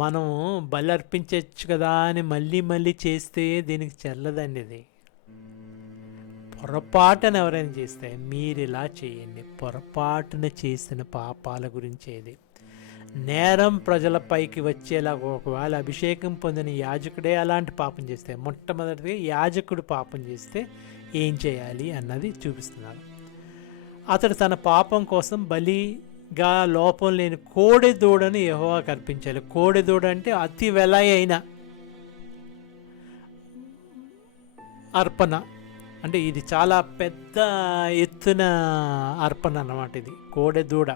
మనం బలి అర్పించవచ్చు కదా అని మళ్ళీ మళ్ళీ చేస్తే దీనికి చెల్లదండి. ఇది పొరపాటున ఎవరైనా చేస్తే మీరు ఇలా చేయండి. పొరపాటున చేసిన పాపాల గురించి ఏది నేరం ప్రజలపైకి వచ్చేలా ఒకవేళ అభిషేకం పొందిన యాజకుడే అలాంటి పాపం చేస్తే, మొట్టమొదటిగా యాజకుడు పాపం చేస్తే ఏం చేయాలి అన్నది చూపిస్తున్నారు. అతడు తన పాపం కోసం బలిగా లోపం లేని కోడె దూడను యెహోవాకు అర్పించాలి. కోడె దూడ అంటే అతి వెల అయిన అర్పణ, అంటే ఇది చాలా పెద్ద ఎత్తున అర్పణ అన్నమాట. ఇది కోడె దూడ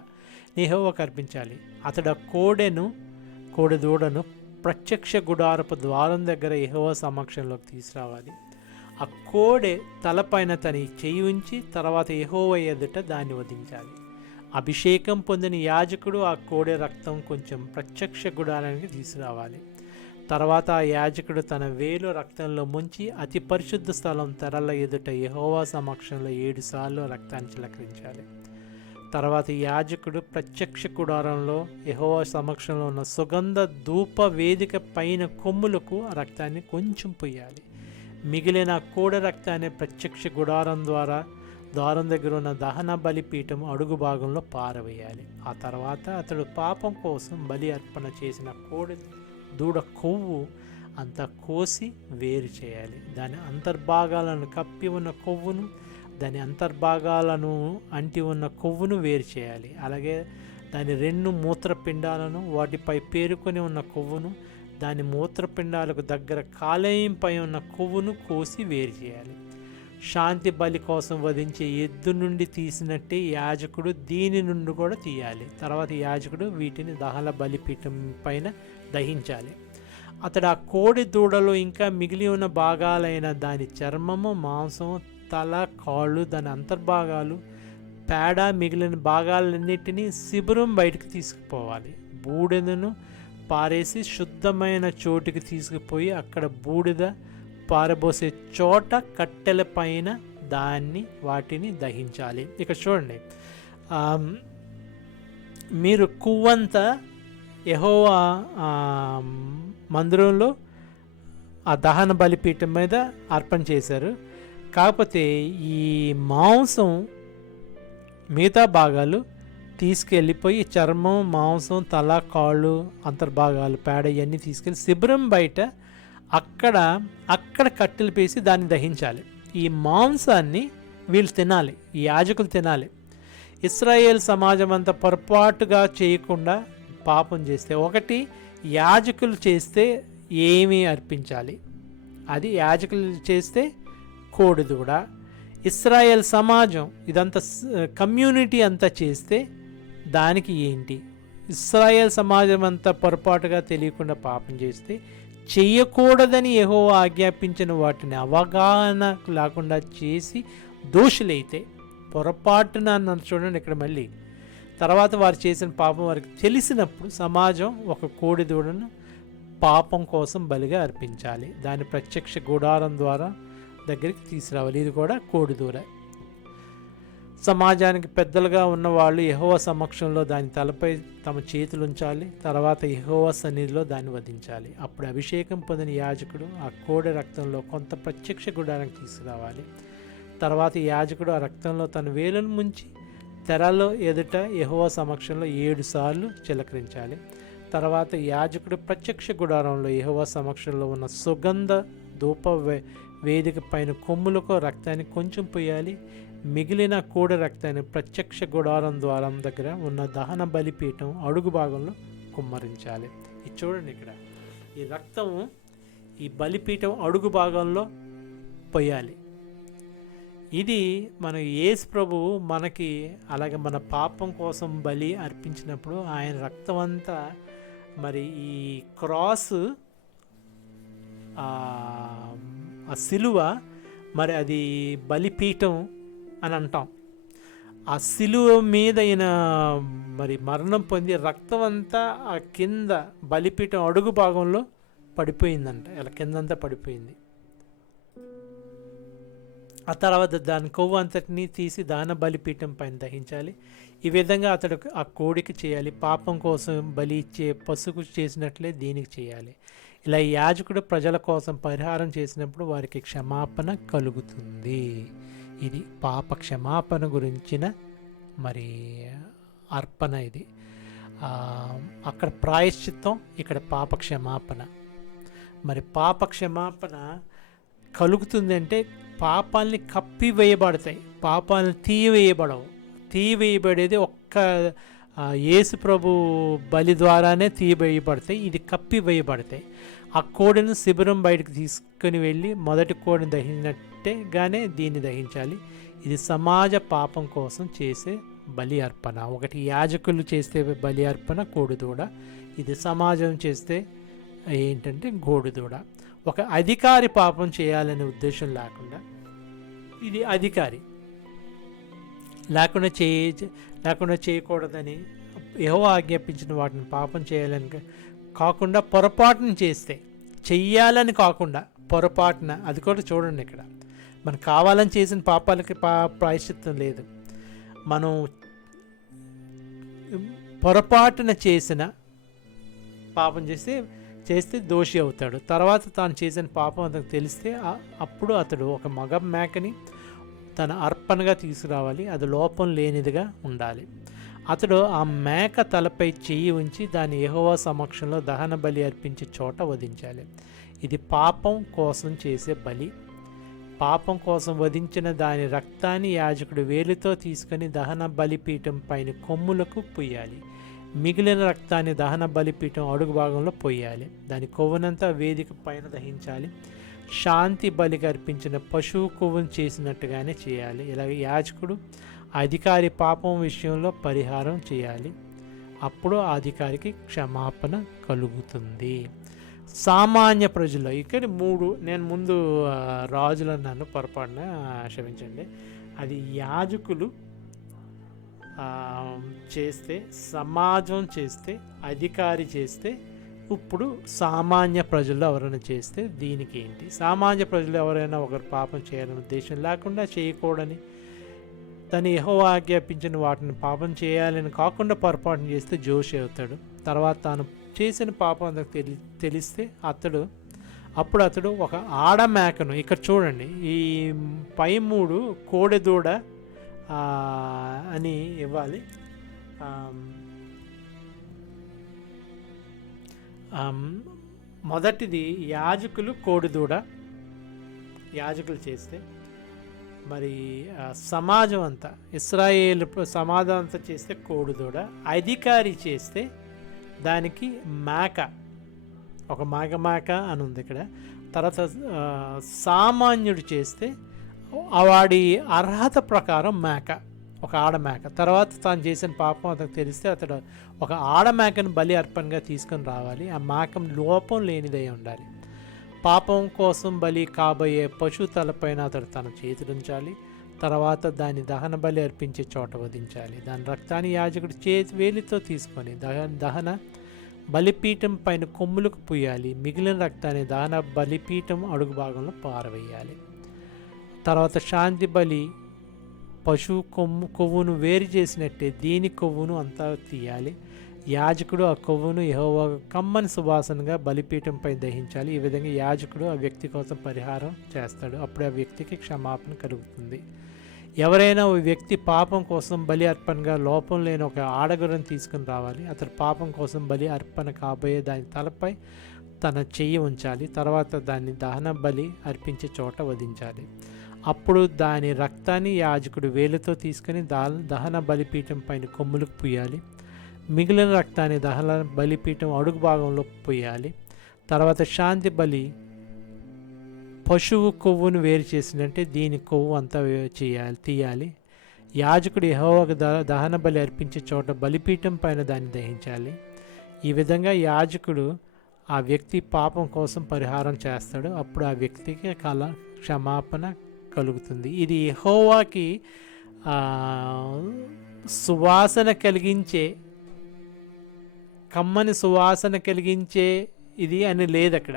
యెహోవాకు అర్పించాలి. అతడు ఆ కోడె దూడను ప్రత్యక్ష గుడారపు ద్వారం దగ్గర యెహోవా సమక్షంలోకి తీసుకురావాలి. ఆ కోడె తలపైన తన చెయ్యి ఉంచి తర్వాత యెహోవా ఎదుట దాన్ని వధించాలి. అభిషేకం పొందిన యాజకుడు ఆ కోడె రక్తం కొంచెం ప్రత్యక్ష గుడారానికి తీసుకురావాలి. తర్వాత ఆ యాజకుడు తన వేలు రక్తంలో ముంచి అతి పరిశుద్ధ స్థలం తెరల ఎదుట యెహోవా సమక్షంలో 7 సార్లు రక్తాన్ని చిలకరించాలి. తర్వాత యాజకుడు ప్రత్యక్ష గుడారంలో యెహోవా సమక్షంలో ఉన్న సుగంధ ధూప వేదిక పైన కొమ్ములకు ఆ రక్తాన్ని కొంచెం పొయ్యాలి. మిగిలిన కోడె రక్తాన్ని ప్రత్యక్ష గుడారం ద్వారం దగ్గర ఉన్న దహన బలిపీఠం అడుగు భాగంలో పారవేయాలి. ఆ తర్వాత అతడు పాపం కోసం బలి అర్పణ చేసిన కోడె దూడ కొవ్వు అంతా కోసి వేరు చేయాలి. దాని అంతర్భాగాలను కప్పి ఉన్న కొవ్వును, దాని అంతర్భాగాలను అంటి ఉన్న కొవ్వును వేరు చేయాలి. అలాగే దాని 2 మూత్రపిండాలను, వాటిపై పేరుకొని ఉన్న కొవ్వును, దాని మూత్రపిండాలకు దగ్గర కాలేయంపై ఉన్న కొవ్వును కోసి వేరు చేయాలి. శాంతి బలి కోసం వధించే ఎద్దు నుండి తీసినట్టే యాజకుడు దీని నుండి కూడా తీయాలి. తర్వాత యాజకుడు వీటిని దహన బలిపీఠం పైన దహించాలి. అతడు ఆ కోడి దూడలో ఇంకా మిగిలి ఉన్న భాగాలైన దాని చర్మము, మాంసం, తల, కాళ్ళు, దాని అంతర్భాగాలు, పేడ, మిగిలిన భాగాలన్నిటినీ శిబిరం బయటకు తీసుకుపోవాలి. బూడిదను పారేసి శుద్ధమైన చోటుకి తీసుకుపోయి అక్కడ బూడిద పారబోసే చోట కట్టెల పైన వాటిని దహించాలి. ఇక చూడండి, మీరు కువ్వంతా యెహోవా మందిరంలో ఆ దహన బలిపీఠం మీద అర్పణ చేశారు. కాకపోతే ఈ మాంసం మిగతా భాగాలు తీసుకెళ్ళిపోయి చర్మం, మాంసం, తల, కాళ్ళు, అంతర్భాగాలు, పేడ ఇవన్నీ తీసుకెళ్ళి శిబిరం బయట అక్కడ కట్టెలు పేసి దాన్ని దహించాలి. ఈ మాంసాన్ని వీళ్ళు తినాలి, ఈ యాజకులు తినాలి. ఇశ్రాయేల్ సమాజం అంతా పొరపాటుగా చేయకుండా పాపం చేస్తే, ఒకటి యాజకులు చేస్తే ఏమి అర్పించాలి, అది యాజకులు చేస్తే కోడిదూడ. ఇశ్రాయేల్ సమాజం ఇదంతా కమ్యూనిటీ అంతా చేస్తే దానికి ఏంటి? ఇశ్రాయేల్ సమాజం అంతా పొరపాటుగా తెలియకుండా పాపం చేస్తే, చెయ్యకూడదని యెహోవా ఆజ్ఞాపించిన వాటిని అవగాహన లేకుండా చేసి దోషులైతే, పొరపాటున అన్న చూడండి ఇక్కడ మళ్ళీ, తర్వాత వారు చేసిన పాపం వారికి తెలిసినప్పుడు సమాజం ఒక కోడి దూడను పాపం కోసం బలిగా అర్పించాలి. దాని ప్రత్యక్ష గుడారం ద్వారా దగ్గరికి తీసుకురావాలి. ఇది కూడా కోడి దూడ. సమాజానికి పెద్దలుగా ఉన్నవాళ్ళు యెహోవా సమక్షంలో దాని తలపై తమ చేతులు ఉంచాలి. తర్వాత యెహోవా సన్నిధిలో దాన్ని వధించాలి. అప్పుడు అభిషేకం పొందిన యాజకుడు ఆ కోడి రక్తంలో కొంత ప్రత్యక్ష గుడారానికి తీసుకురావాలి. తర్వాత యాజకుడు ఆ రక్తంలో తన వేలును ముంచి తెరలో ఎదుట యెహోవా సమక్షంలో 7 సార్లు చిలకరించాలి. తర్వాత యాజకుడు ప్రత్యక్ష గుడారంలో యెహోవా సమక్షంలో ఉన్న సుగంధ ధూప వేదిక పైన కొమ్ములకు రక్తాన్ని కొంచెం పోయాలి. మిగిలిన కోడి రక్తాన్ని ప్రత్యక్ష గుడారం ద్వారం దగ్గర ఉన్న దహన బలిపీఠం అడుగు భాగంలో కుమ్మరించాలి. ఇది చూడండి, ఇక్కడ ఈ రక్తం ఈ బలిపీఠం అడుగు భాగంలో పోయాలి. ఇది మన యేసు ప్రభువు మనకి అలాగే మన పాపం కోసం బలి అర్పించినప్పుడు ఆయన రక్తం అంతా మరి ఈ క్రాస్ ఆ సిలువ మరి అది బలిపీఠం అని అంటాం. ఆ శిలువ మీద ఈయన మరి మరణం పొంది రక్తం అంతా ఆ కింద బలిపీఠం అడుగు భాగంలో పడిపోయిందంట, ఇలా కిందంతా పడిపోయింది. ఆ తర్వాత దాని కొవ్వు అంతటినీ తీసి దాన బలిపీఠం పైన దహించాలి. ఈ విధంగా అతడు ఆ కోడికి చేయాలి. పాపం కోసం బలి ఇచ్చే పశువుకు చేసినట్లే దీనికి చేయాలి. ఇలా యాజకుడు ప్రజల కోసం పరిహారం చేసినప్పుడు వారికి క్షమాపణ కలుగుతుంది. ఇది పాప క్షమాపణ గురించిన మరి అర్పణ. ఇది అక్కడ ప్రాయశ్చిత్తం, ఇక్కడ పాప క్షమాపణ. మరి పాప క్షమాపణ కలుగుతుంది అంటే పాపాలని కప్పివేయబడతాయి, పాపాలను తీయవేయబడేది ఒక్క యేసు ప్రభు బలి ద్వారానే తీయవేయబడతాయి. ఇది కప్పివేయబడతాయి. ఆ కోడిని శిబిరం బయటకు తీసుకుని వెళ్ళి మొదటి కోడిని దహించినట్టేగానే దీన్ని దహించాలి. ఇది సమాజ పాపం కోసం చేసే బలి అర్పణ. ఒకటి యాజకులు చేస్తే బలి అర్పణ కోడిదూడ, ఇది సమాజం చేస్తే ఏంటంటే గోడుదూడ. ఒక అధికారి పాపం చేయాలనే ఉద్దేశం లేకుండా, ఇది అధికారి లేకుండా చేయకూడదని యెహోవా ఆజ్ఞాపించిన వాటిని పాపం చేయాలని కాకుండా పొరపాటును చేస్తే, చెయ్యాలని కాకుండా పొరపాటున, అది కూడా చూడండి ఇక్కడ మనకు కావాలని చేసిన పాపాలకి ప్రాయశ్చిత్తం లేదు. మనం పొరపాటున చేసిన పాపం చేస్తే దోషి అవుతాడు. తర్వాత తాను చేసిన పాపం అతనికి తెలిస్తే అప్పుడు అతడు ఒక మగ మేకని తన అర్పణగా తీసుకురావాలి. అది లోపం లేనిదిగా ఉండాలి. అతడు ఆ మేక తలపై చెయ్యి ఉంచి దాన్ని యెహోవా సమక్షంలో దహన బలి అర్పించే చోట వధించాలి. ఇది పాపం కోసం చేసే బలి. పాపం కోసం వధించిన దాని రక్తాన్ని యాజకుడు వేలితో తీసుకొని దహన బలిపీఠం పైన కొమ్ములకు పొయ్యాలి. మిగిలిన రక్తాన్ని దహన బలిపీఠం అడుగు భాగంలో పొయ్యాలి. దాని కొవ్వునంతా వేదిక పైన దహించాలి. శాంతి బలికి అర్పించిన పశువు కొవ్వును చేసినట్టుగానే చేయాలి. ఇలాగ యాజకుడు అధికారి పాపం విషయంలో పరిహారం చేయాలి. అప్పుడు ఆ అధికారికి క్షమాపణ కలుగుతుంది. సామాన్య ప్రజల్లో ఇక్కడ 3 నేను ముందు రాజులు అన్నాను, పొరపాటున క్షమించండి. అది యాజకులు చేస్తే, సమాజం చేస్తే, అధికారి చేస్తే, ఇప్పుడు సామాన్య ప్రజలు ఎవరైనా చేస్తే దీనికి ఏంటి? సామాన్య ప్రజలు ఎవరైనా ఒకరు పాపం చేయాలనే ఉద్దేశం లేకుండా చేయకూడని, తను యెహోవా ఆజ్ఞాపించిన వాటిని పాపం చేయాలని కాకుండా పొరపాటున చేస్తే దోషి అవుతాడు. తర్వాత తాను చేసిన పాపం అతనికి తెలిస్తే అప్పుడు అతడు ఒక ఆడ మేకను, ఇక్కడ చూడండి ఈ పై 3 కోడెదూడ అని ఇవ్వాలి. మొదటిది యాజకులు కోడిదూడ యాజకులు చేస్తే, మరి సమాజం అంతా ఇశ్రాయేలు సమాజం అంతా చేస్తే కోడిదూడ, అధికారి చేస్తే దానికి మేక, ఒక మేక అని ఉంది ఇక్కడ. తర్వాత సామాన్యుడు చేస్తే వాడి అర్హత ప్రకారం మేక, ఒక ఆడమేక. తర్వాత తాను చేసిన పాపం అతనికి తెలిస్తే అతడు ఒక ఆడమేకను బలి అర్పణగా తీసుకొని రావాలి. ఆ మేకం లోపం లేనిదై ఉండాలి. పాపం కోసం బలి కాబోయే పశువు తలపైన అతడు తన చేతులుంచాలి. తర్వాత దాన్ని దహన బలి అర్పించే చోట వధించాలి. దాని రక్తాన్ని యాజకుడు వేలితో తీసుకొని దహన బలిపీఠం పైన కొమ్ములకు పూయాలి. మిగిలిన రక్తాన్ని దహన బలిపీఠం అడుగు భాగంలో పారవేయాలి. తర్వాత శాంతి బలి పశువు కొవ్వును వేరు చేసినట్టే దీని కొవ్వును అంతా తీయాలి. యాజకుడు ఆ కొవ్వును యెహోవా కమ్మని సువాసనగా బలిపీఠంపై దహించాలి. ఈ విధంగా యాజకుడు ఆ వ్యక్తి కోసం పరిహారం చేస్తాడు. అప్పుడు ఆ వ్యక్తికి క్షమాపణ కలుగుతుంది. ఎవరైనా ఓ వ్యక్తి పాపం కోసం బలి అర్పణగా లోపం లేని ఒక ఆడగుర్రం తీసుకుని రావాలి. అతడు పాపం కోసం బలి అర్పణ కాబోయే దాని తలపై తన చెయ్యి ఉంచాలి. తర్వాత దాన్ని దహన బలి అర్పించే చోట వధించాలి. అప్పుడు దాని రక్తాన్ని యాజకుడు వేలితో తీసుకుని దహన బలిపీఠం పైన కొమ్ములకు పూయాలి. మిగిలిన రక్తాన్ని దహన బలిపీఠం అడుగు భాగంలో పూయాలి. తర్వాత శాంతి బలి పశువు కొవ్వును వేరు చేసినట్టే దీని కొవ్వు అంతా తీయాలి. యాజకుడు యెహోవాకు దహన బలి అర్పించే చోట బలిపీఠం పైన దాన్ని దహించాలి. ఈ విధంగా యాజకుడు ఆ వ్యక్తి పాపం కోసం పరిహారం చేస్తాడు. అప్పుడు ఆ వ్యక్తికి క్షమాపణ కలుగుతుంది. ఇది యెహోవాకి ఆ, సువాసన కలిగించే, కమ్మని సువాసన కలిగించే ఇది అని లేదు అక్కడ.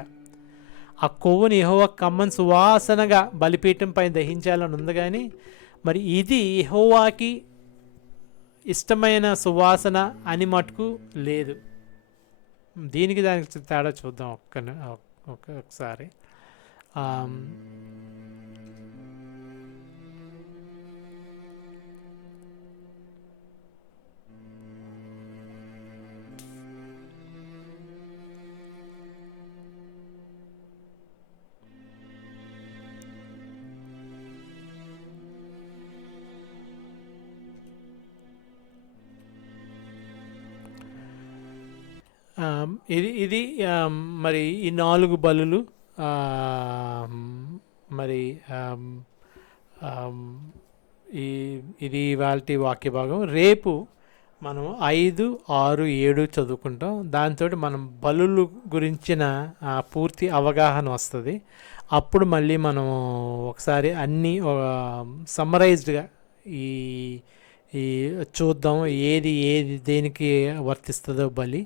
ఆ కొవ్వుని యెహోవా కమ్మని సువాసనగా బలిపీఠం పైన దహించాలని ఉంది, కానీ మరి ఇది యెహోవాకి ఇష్టమైన సువాసన అని మటుకు లేదు. దీనికి దానికి తేడా చూద్దాం ఒకసారి. ఆమ్, ఇది ఇది మరి ఈ 4 బలులు, మరి ఆమ్, ఆమ్, ఈ ఇది ఇవాల్టి వాక్య భాగం. రేపు మనం 5, 6, 7 చదువుకుంటాం. దాంతో మనం బలులు గురించిన పూర్తి అవగాహన వస్తుంది. అప్పుడు మళ్ళీ మనం ఒకసారి అన్నీ సమ్మరైజ్డ్గా ఈ ఈ చూద్దాం, ఏది ఏది దేనికి వర్తిస్తుందో బలి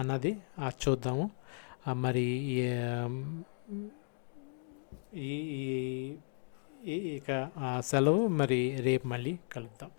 అన్నది చూద్దాము. మరి ఈ ఇక సెలవు. మరి రేపు మళ్ళీ కలుద్దాం.